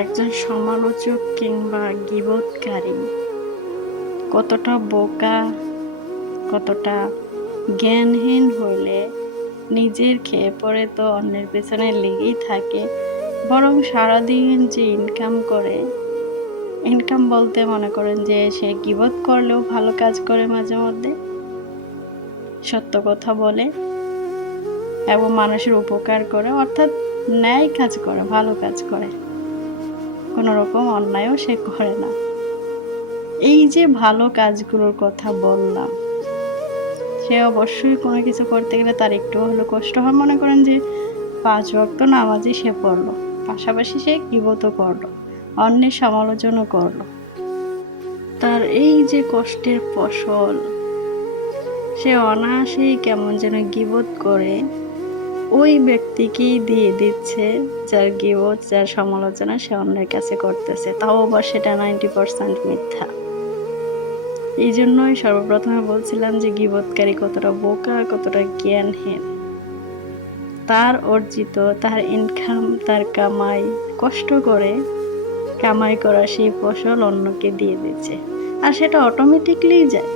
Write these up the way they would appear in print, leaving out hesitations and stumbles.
একজন সমালোচক কিংবা গীবতকারী কতটা বোকা, কতটা জ্ঞানহীন হইলে নিজের খেয়ে পরে তো অন্যের পেছনে লেগেই থাকে, বরং সারাদিন যে ইনকাম করে, ইনকাম বলতে মনে করেন যে সে গীবত করলেও ভালো কাজ করে, মাঝে মধ্যে সত্য কথা বলে এবং মানুষের উপকার করে, অর্থাৎ ন্যায় কাজ করে, ভালো কাজ করে, কোনো রকম অন্যায়ও সে করে না। এই যে ভালো কাজগুলোর কথা বললাম, সে অবশ্যই কোনো কিছু করতে গেলে তার একটু হলেও কষ্ট হয়। মনে করেন যে 5 ওয়াক্ত নামাজই সে পড়লো, পাশাপাশি সে গীবতও করলো, অন্যের সমালোচনা করলো। তার এই যে কষ্টের ফসল সে অনায়াসেই কেমন যেন গীবত করে ওই ব্যক্তিকেই দিয়ে দিচ্ছে, যার গীবত, যার সমালোচনা সে অন্যের কাছে করতেছে, তাও আবার সেটা 90% মিথ্যা। এই জন্যই সর্বপ্রথমে বলছিলাম যে গীবতকারী কতটা বোকা, কতটা জ্ঞানহীন। তার অর্জিত, তার ইনকাম, তার কামাই, কষ্ট করে কামাই করা সেই ফসল অন্যকে দিয়ে দিচ্ছে, আর সেটা অটোমেটিকলি যায়।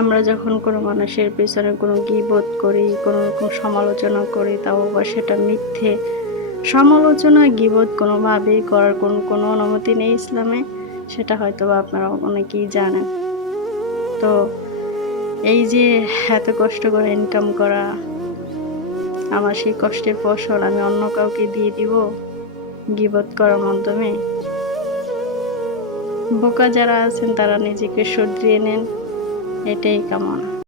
আমরা যখন কোনো মানুষের পেছনে কোনো গীবত করি, কোনো রকম সমালোচনা করি, তাও আবার সেটা মিথ্যে সমালোচনা, গীবত কোনোভাবেই করার কোনো অনুমতি নেই ইসলামে, সেটা হয়তো বা আপনারা অনেকেই জানেন। তো এই যে এত কষ্ট করে ইনকাম করা, আমার সেই কষ্টের ফসল আমি অন্য কাউকে দিয়ে দিব গীবত করার মাধ্যমে? বোকা যারা আছেন তারা নিজেকে শুধরিয়ে নেন, এটাই কামনা।